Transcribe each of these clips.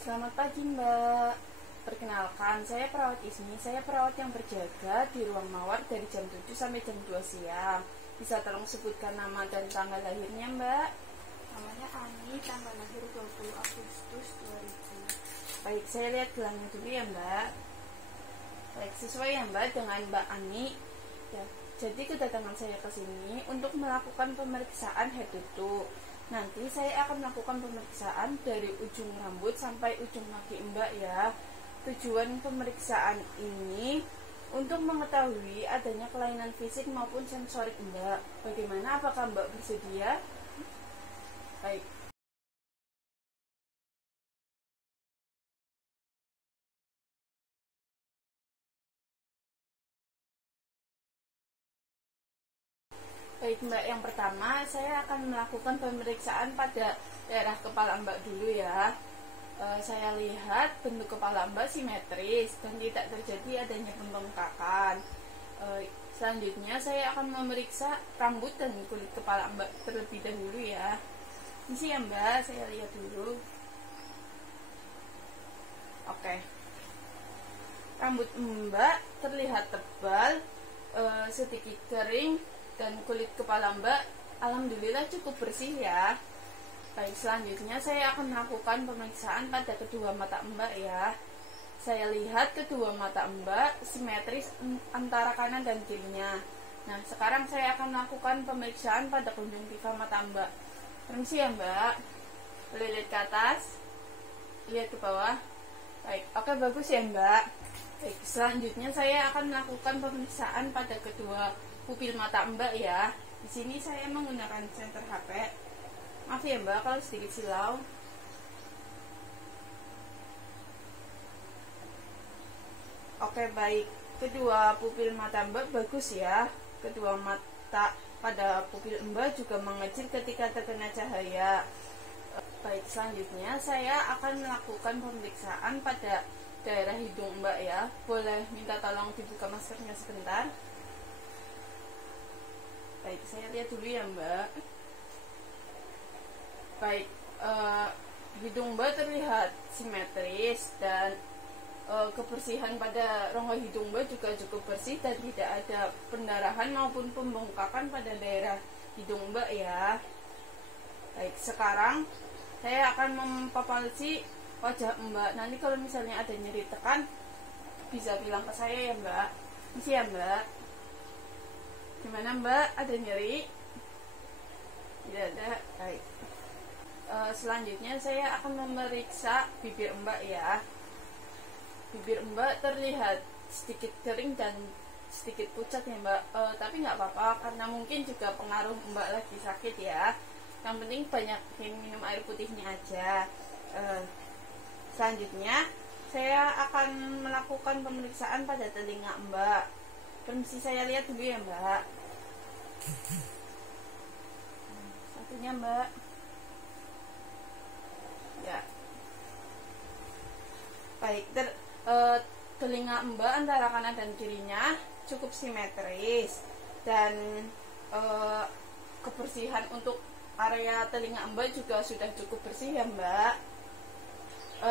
Selamat pagi Mbak. Perkenalkan, saya perawat Ismi. Saya perawat yang berjaga di ruang mawar dari jam 7 sampai jam 2 siang. Bisa tolong sebutkan nama dan tanggal lahirnya Mbak? Namanya Ani, tanggal lahir 20 Agustus 2000. Baik, saya lihat gelangnya dulu ya Mbak. Baik, sesuai ya Mbak dengan Mbak Ani. Ya, jadi kedatangan saya ke sini untuk melakukan pemeriksaan head to toe. Nanti saya akan melakukan pemeriksaan dari ujung rambut sampai ujung kaki Mbak ya. Tujuan pemeriksaan ini untuk mengetahui adanya kelainan fisik maupun sensorik Mbak. Bagaimana, apakah Mbak bersedia? Baik. Baik Mbak, yang pertama saya akan melakukan pemeriksaan pada daerah kepala Mbak dulu ya. Saya lihat bentuk kepala Mbak simetris dan tidak terjadi adanya pembengkakan. Selanjutnya saya akan memeriksa rambut dan kulit kepala Mbak terlebih dahulu ya. Ini ya Mbak, saya lihat dulu. Oke. Rambut Mbak terlihat tebal, sedikit kering, dan kulit kepala Mbak alhamdulillah cukup bersih ya. Baik, selanjutnya saya akan melakukan pemeriksaan pada kedua mata Mbak ya. Saya lihat kedua mata Mbak simetris antara kanan dan kirinya. Nah, sekarang saya akan melakukan pemeriksaan pada konjungtiva mata Mbak. Permisi ya Mbak. Lihat ke atas, lihat ke bawah. Baik, oke, bagus ya Mbak. Baik, selanjutnya saya akan melakukan pemeriksaan pada kedua pupil mata Mbak ya. Di sini saya menggunakan senter HP. Maaf ya Mbak kalau sedikit silau. Oke, baik. Kedua pupil mata Mbak bagus ya. Kedua mata pada pupil Mbak juga mengecil ketika terkena cahaya. Baik, selanjutnya saya akan melakukan pemeriksaan pada daerah hidung Mbak ya. Boleh minta tolong dibuka maskernya sebentar. Baik, saya lihat dulu ya Mbak. Baik, hidung Mbak terlihat simetris dan kebersihan pada rongga hidung Mbak juga cukup bersih dan tidak ada pendarahan maupun pembengkakan pada daerah hidung Mbak ya. Baik, sekarang saya akan mempapalsi wajah Mbak. Nanti kalau misalnya ada nyeri tekan bisa bilang ke saya ya Mbak. Ini ya Mbak. Gimana Mbak? Ada nyeri? Tidak ada. Baik. Selanjutnya saya akan memeriksa bibir Mbak ya. Bibir Mbak terlihat sedikit kering dan sedikit pucat ya Mbak. Tapi nggak apa-apa karena mungkin juga pengaruh Mbak lagi sakit ya. Yang penting banyak minum air putihnya aja. Selanjutnya saya akan melakukan pemeriksaan pada telinga Mbak. Permisi, saya lihat dulu ya Mbak. Satunya Mbak. Ya. Baik, telinga Mbak antara kanan dan kirinya cukup simetris dan kebersihan untuk area telinga Mbak juga sudah cukup bersih ya Mbak.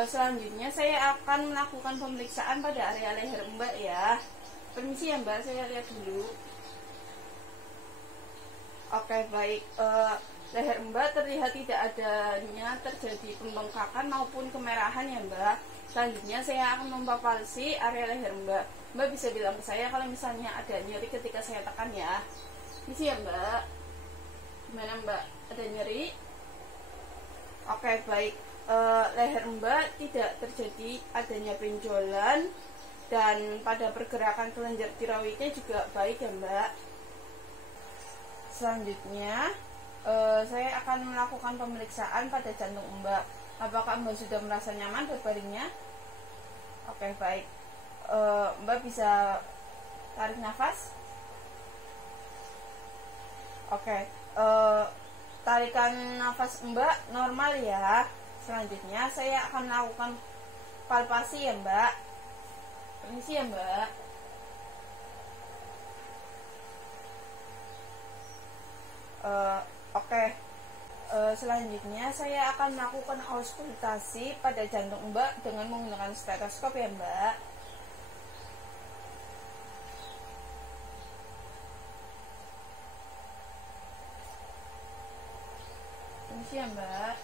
Selanjutnya saya akan melakukan pemeriksaan pada area leher Mbak ya. Permisi ya Mbak, saya lihat dulu. Oke, baik. Leher Mbak terlihat tidak adanya terjadi pembengkakan maupun kemerahan ya Mbak. Selanjutnya saya akan mempapalsi area leher Mbak. Mbak bisa bilang ke saya kalau misalnya ada nyeri ketika saya tekan ya. Permisi ya Mbak. Gimana Mbak? Ada nyeri? Oke, baik. Leher Mbak tidak terjadi adanya benjolan dan pada pergerakan kelenjar tiroidnya juga baik ya Mbak. Selanjutnya saya akan melakukan pemeriksaan pada jantung Mbak. Apakah Mbak sudah merasa nyaman berbaringnya? Oke, baik. Mbak bisa tarik nafas. Oke, tarikan nafas Mbak normal ya. Selanjutnya saya akan melakukan palpasi ya Mbak. Permisi ya Mbak. Oke. Selanjutnya saya akan melakukan auskultasi pada jantung Mbak dengan menggunakan stetoskop ya Mbak. Permisi ya Mbak.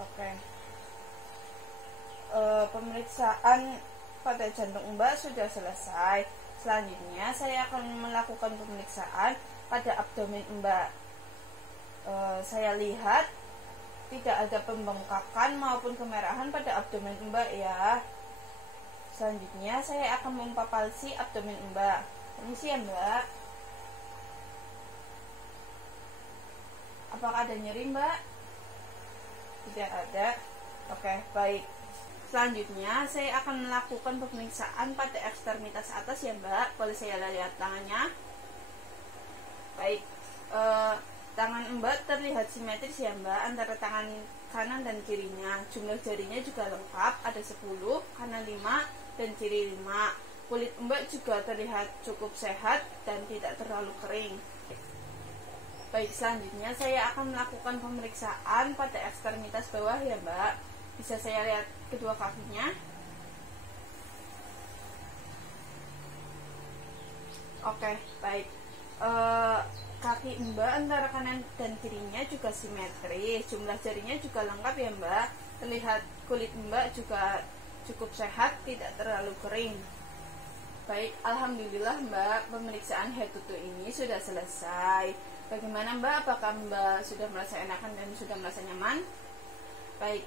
Oke. Pemeriksaan pada jantung Mbak sudah selesai. Selanjutnya saya akan melakukan pemeriksaan pada abdomen Mbak. Saya lihat tidak ada pembengkakan maupun kemerahan pada abdomen Mbak ya. Selanjutnya saya akan mempapalsi abdomen Mbak. Permisi ya Mbak. Apakah ada nyeri Mbak? Tidak ada. Oke, baik. Selanjutnya saya akan melakukan pemeriksaan pada ekstremitas atas ya Mbak. Boleh saya lihat tangannya? Baik. Tangan Mbak terlihat simetris ya Mbak antara tangan kanan dan kirinya. Jumlah jarinya juga lengkap, ada 10, kanan 5 dan kiri 5. Kulit Mbak juga terlihat cukup sehat dan tidak terlalu kering. Baik, selanjutnya saya akan melakukan pemeriksaan pada ekstremitas bawah ya Mbak. Bisa saya lihat kedua kakinya? Oke, baik. Kaki Mbak antara kanan dan kirinya juga simetris. Jumlah jarinya juga lengkap ya Mbak. Terlihat kulit Mbak juga cukup sehat, tidak terlalu kering. Baik, alhamdulillah Mbak, pemeriksaan head to toe ini sudah selesai. Bagaimana Mbak? Apakah Mbak sudah merasa enakan dan sudah merasa nyaman? Baik,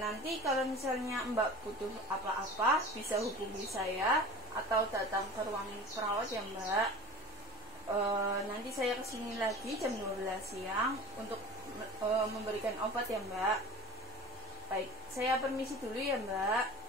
nanti kalau misalnya Mbak butuh apa-apa bisa hubungi saya atau datang ke ruang perawat ya Mbak. Nanti saya kesini lagi jam 12 siang untuk memberikan obat ya Mbak. Baik, saya permisi dulu ya Mbak.